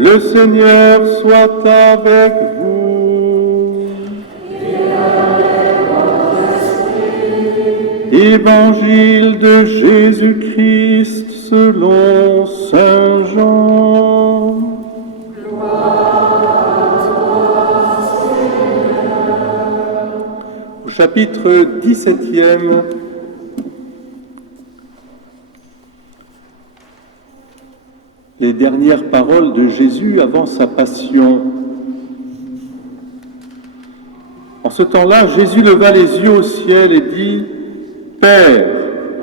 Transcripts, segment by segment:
Le Seigneur soit avec vous. Et avec votre esprit. Évangile de Jésus-Christ selon saint Jean. Gloire à toi, Seigneur. Au chapitre 17e, les dernières paroles de Jésus avant sa passion. En ce temps-là, Jésus leva les yeux au ciel et dit : « Père,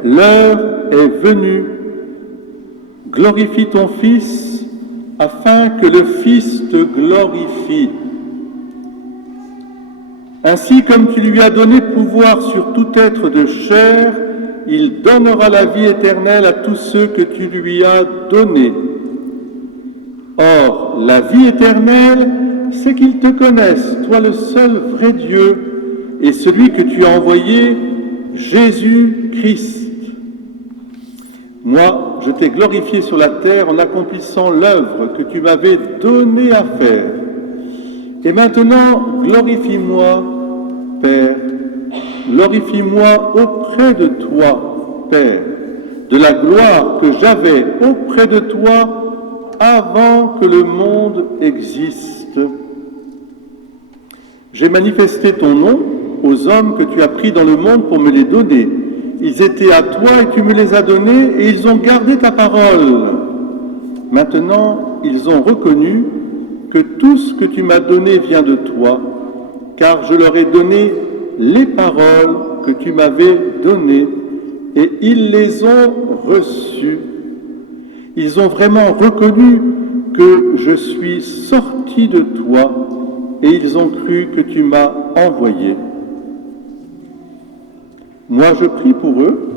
l'heure est venue. Glorifie ton Fils, afin que le Fils te glorifie. Ainsi comme tu lui as donné pouvoir sur tout être de chair, il donnera la vie éternelle à tous ceux que tu lui as donnés. Or, la vie éternelle, c'est qu'ils te connaissent, toi le seul vrai Dieu, et celui que tu as envoyé, Jésus-Christ. Moi, je t'ai glorifié sur la terre en accomplissant l'œuvre que tu m'avais donnée à faire. Et maintenant, glorifie-moi, Père, glorifie-moi auprès de toi, Père, de la gloire que j'avais auprès de toi avant que le monde existe. J'ai manifesté ton nom aux hommes que tu as pris dans le monde pour me les donner. Ils étaient à toi et tu me les as donnés et ils ont gardé ta parole. Maintenant, ils ont reconnu que tout ce que tu m'as donné vient de toi, car je leur ai donné les paroles que tu m'avais données et ils les ont reçues. Ils ont vraiment reconnu que je suis sorti de toi et ils ont cru que tu m'as envoyé. Moi, je prie pour eux.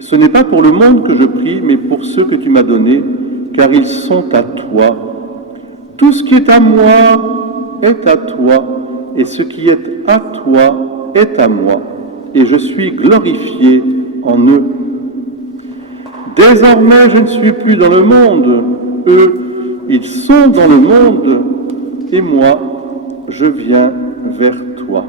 Ce n'est pas pour le monde que je prie, mais pour ceux que tu m'as donnés, car ils sont à toi. Tout ce qui est à moi est à toi, et ce qui est à toi est à moi, et je suis glorifié en eux. Désormais, je ne suis plus dans le monde. Eux, ils sont dans le monde, et moi, je viens vers toi.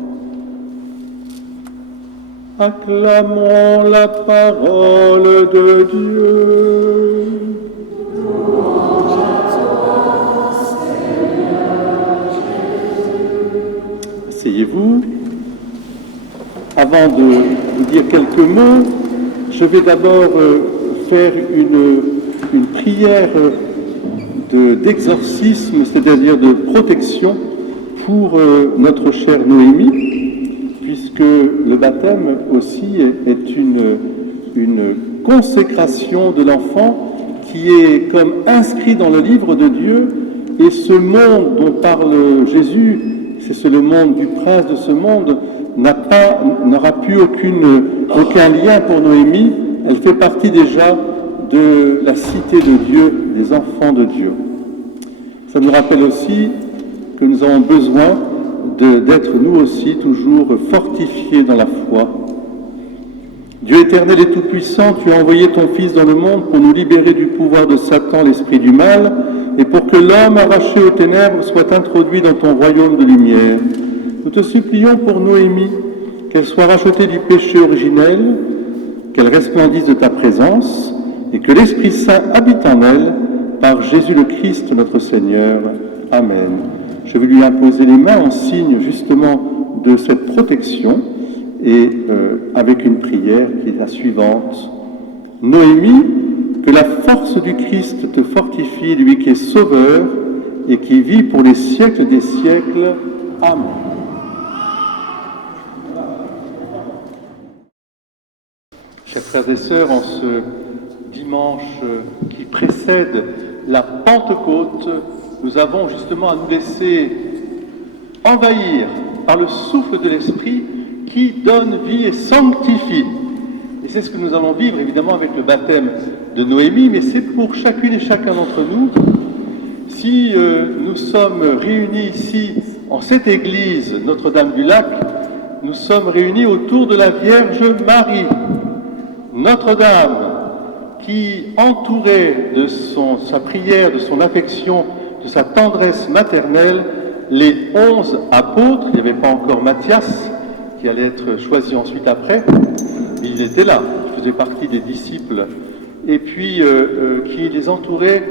Acclamons la parole de Dieu. Louange à toi, Seigneur Jésus. Asseyez-vous. Avant de vous dire quelques mots, je vais d'abord faire une prière d'exorcisme, c'est-à-dire de protection pour notre chère Noémie, puisque le baptême aussi est une consécration de l'enfant qui est comme inscrit dans le livre de Dieu, et ce monde dont parle Jésus, c'est le monde du prince de ce monde, n'aura plus aucun lien pour Noémie. Elle fait partie déjà de la cité de Dieu, des enfants de Dieu. Ça nous rappelle aussi que nous avons besoin d'être nous aussi toujours fortifiés dans la foi. Dieu éternel et tout-puissant, tu as envoyé ton Fils dans le monde pour nous libérer du pouvoir de Satan, l'esprit du mal, et pour que l'homme arraché aux ténèbres soit introduit dans ton royaume de lumière. Nous te supplions pour Noémie, qu'elle soit rachetée du péché originel, qu'elle resplendisse de ta présence, et que l'Esprit Saint habite en elle, par Jésus le Christ notre Seigneur. Amen. Je vais lui imposer les mains en signe justement de cette protection, et avec une prière qui est la suivante. Noémie, que la force du Christ te fortifie, lui qui est sauveur et qui vit pour les siècles des siècles. Amen. Chers frères et sœurs, en ce dimanche qui précède la Pentecôte, nous avons justement à nous laisser envahir par le souffle de l'Esprit qui donne vie et sanctifie. Et c'est ce que nous allons vivre évidemment avec le baptême de Noémie, mais c'est pour chacune et chacun d'entre nous. Si nous sommes réunis ici en cette église Notre-Dame-du-Lac, nous sommes réunis autour de la Vierge Marie, Notre-Dame, qui, entourée de sa prière, de son affection de sa tendresse maternelle, les 11 apôtres, il n'y avait pas encore Matthias, qui allait être choisi ensuite après, il était là, il faisait partie des disciples, et puis qui les entourait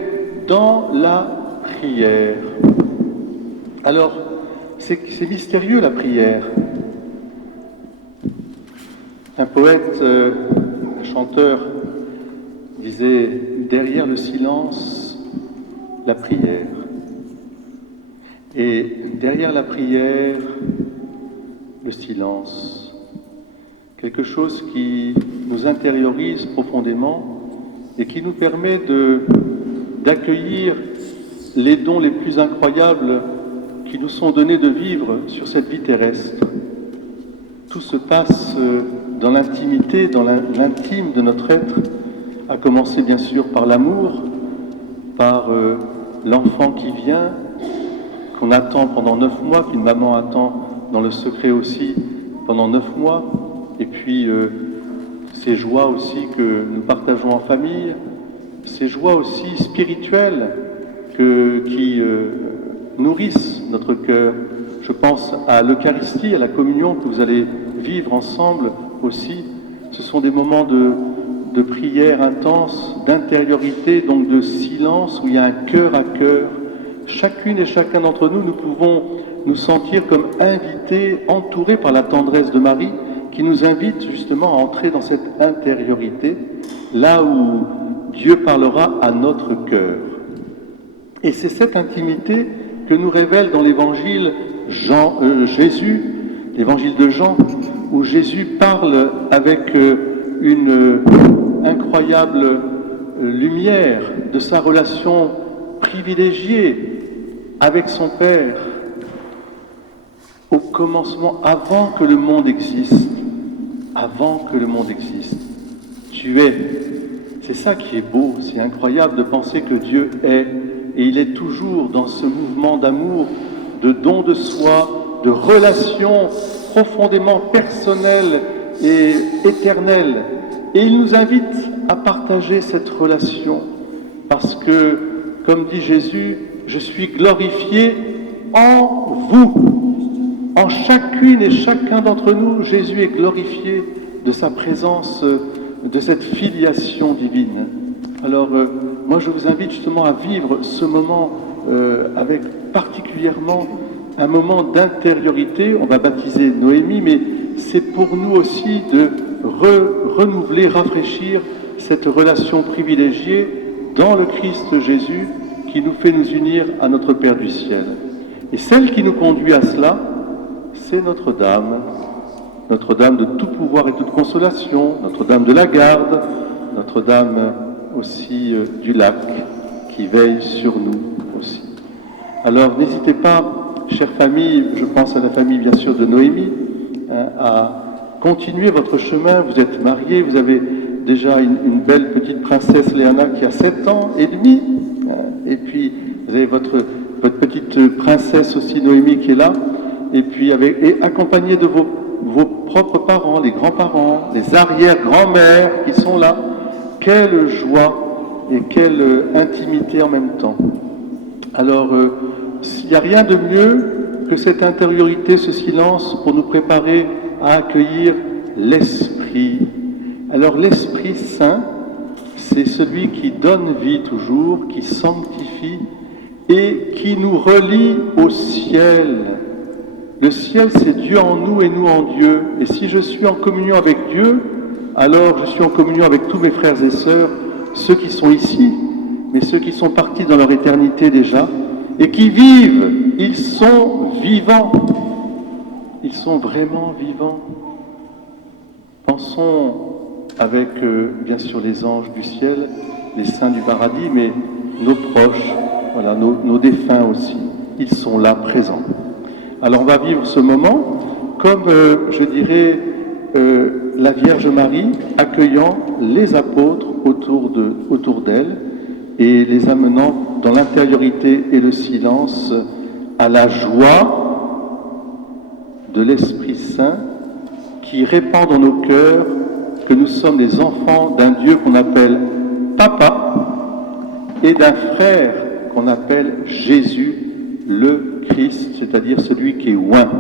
dans la prière. Alors, c'est mystérieux la prière. Un poète, un chanteur, disait « Derrière le silence, la prière ». Et derrière la prière, le silence. Quelque chose qui nous intériorise profondément et qui nous permet d'accueillir les dons les plus incroyables qui nous sont donnés de vivre sur cette vie terrestre. Tout se passe dans l'intimité, dans l'intime de notre être, à commencer bien sûr par l'amour, par l'enfant qui vient, qu'on attend pendant 9 mois, qu'une maman attend dans le secret aussi pendant 9 mois, et puis ces joies aussi que nous partageons en famille, ces joies aussi spirituelles qui nourrissent notre cœur. Je pense à l'Eucharistie, à la communion que vous allez vivre ensemble aussi. Ce sont des moments de prière intense, d'intériorité, donc de silence, où il y a un cœur à cœur. Chacune et chacun d'entre nous, nous pouvons nous sentir comme invités, entourés par la tendresse de Marie, qui nous invite justement à entrer dans cette intériorité, là où Dieu parlera à notre cœur. Et c'est cette intimité que nous révèle dans l'évangile Jésus, l'évangile de Jean, où Jésus parle avec une incroyable lumière de sa relation privilégiée avec son Père, au commencement, avant que le monde existe. Avant que le monde existe. Tu es. C'est ça qui est beau, c'est incroyable de penser que Dieu est. Et il est toujours dans ce mouvement d'amour, de don de soi, de relation profondément personnelle et éternelle. Et il nous invite à partager cette relation. Parce que, comme dit Jésus, je suis glorifié en vous. En chacune et chacun d'entre nous, Jésus est glorifié de sa présence, de cette filiation divine. Alors, moi je vous invite justement à vivre ce moment avec particulièrement un moment d'intériorité. On va baptiser Noémie, mais c'est pour nous aussi de renouveler, rafraîchir cette relation privilégiée dans le Christ Jésus qui nous fait nous unir à notre Père du ciel. Et celle qui nous conduit à cela, c'est Notre-Dame de tout pouvoir et toute consolation, Notre-Dame de la Garde, Notre-Dame aussi du lac, qui veille sur nous aussi. Alors n'hésitez pas, chère famille, je pense à la famille bien sûr de Noémie, à continuer votre chemin. Vous êtes mariés, vous avez déjà une belle petite princesse Léana qui a 7 ans et demi, et puis vous avez votre petite princesse aussi Noémie qui est là, et puis accompagné de vos propres parents, les grands-parents, les arrière-grands-mères qui sont là. Quelle joie et quelle intimité en même temps. Alors, il n'y a rien de mieux que cette intériorité, ce silence, pour nous préparer à accueillir l'Esprit. Alors, l'Esprit Saint, c'est celui qui donne vie toujours, qui sanctifie et qui nous relie au ciel. Le ciel, c'est Dieu en nous et nous en Dieu. Et si je suis en communion avec Dieu, alors je suis en communion avec tous mes frères et sœurs, ceux qui sont ici, mais ceux qui sont partis dans leur éternité déjà, et qui vivent. Ils sont vivants. Ils sont vraiment vivants. Pensons avec, bien sûr, les anges du ciel, les saints du paradis, mais nos proches, voilà, nos défunts aussi. Ils sont là, présents. Alors on va vivre ce moment comme, je dirais, la Vierge Marie accueillant les apôtres autour d'elle et les amenant dans l'intériorité et le silence à la joie de l'Esprit Saint qui répand dans nos cœurs que nous sommes les enfants d'un Dieu qu'on appelle Papa et d'un frère qu'on qu'on appelle Jésus, le Christ, c'est-à-dire celui qui est oint.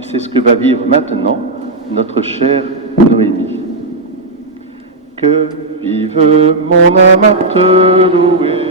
Et c'est ce que va vivre maintenant notre chère Noémie. Que vive mon âme à te louer.